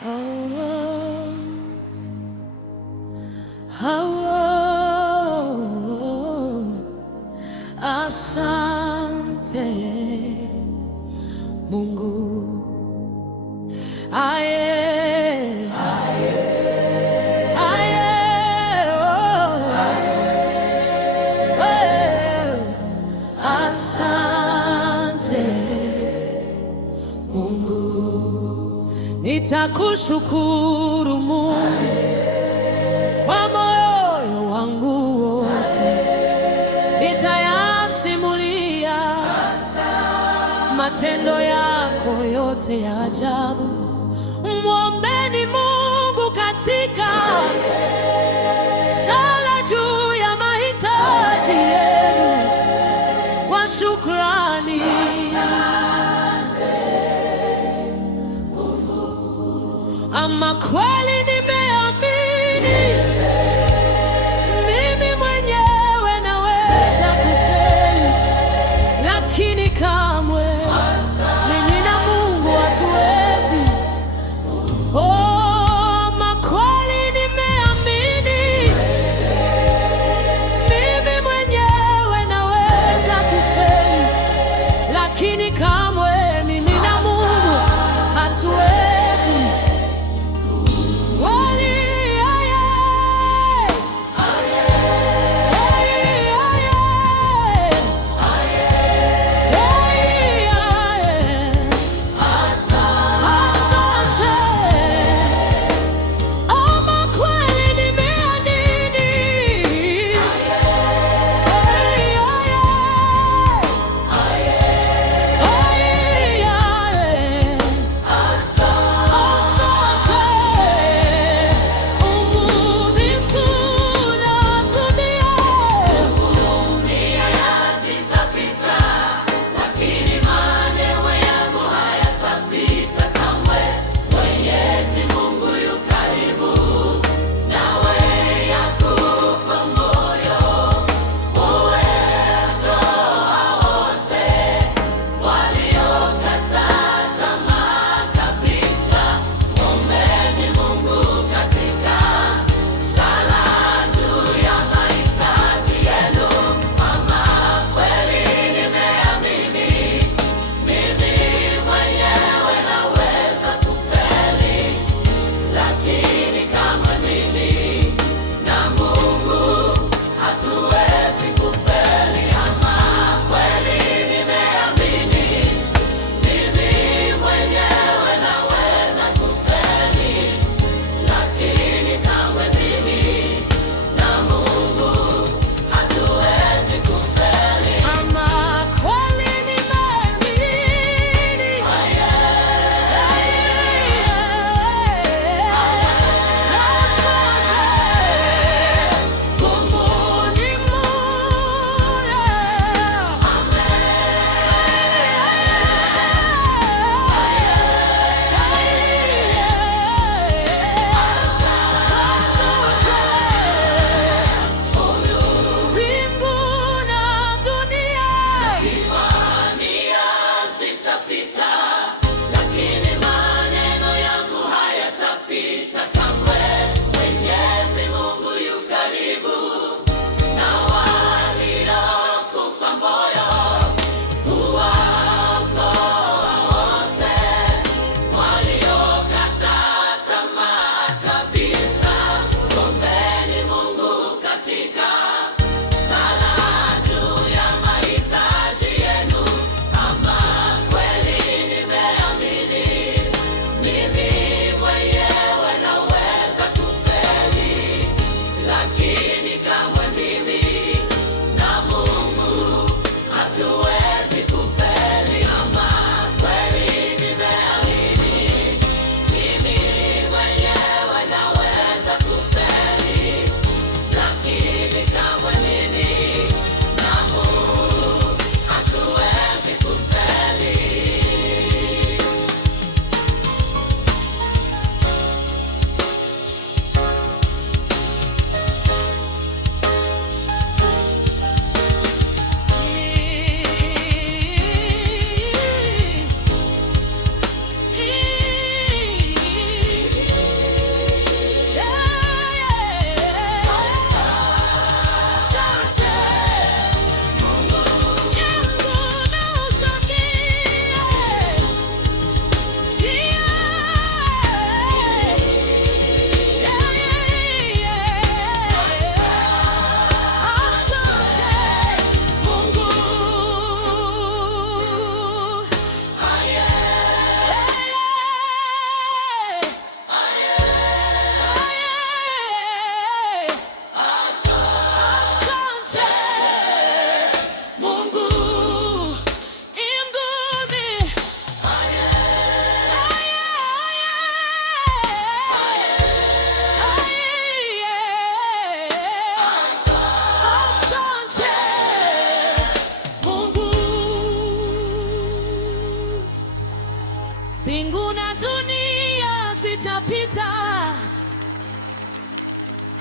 Oh, oh, oh, asante Mungu. Aye, aye, asante Mungu. Nitakushukuru Mungu kwa moyo wangu wote, nitayasimulia matendo yako yote ya ajabu. Mwombeni Mungu katika sala juu ya mahitaji yenu kwa shukrani. Ama kweli nimeamini mimi mwenyewe naweza kufeli, lakini kamwe mimi na Mungu hatuwezi. Ama kweli nimeamini mimi mwenyewe naweza kufeli, lakini kamwe mimi na Mungu hatuwezi. Oh,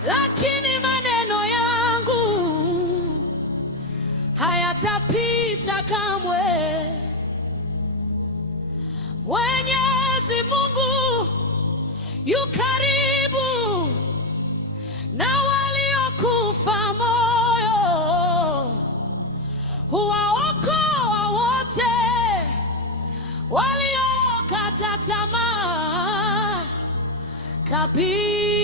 lakini maneno yangu hayatapita kamwe. Mwenyezi Mungu yu karibu na waliokufa moyo, huwaokoa wote waliokata tamaa kabisa.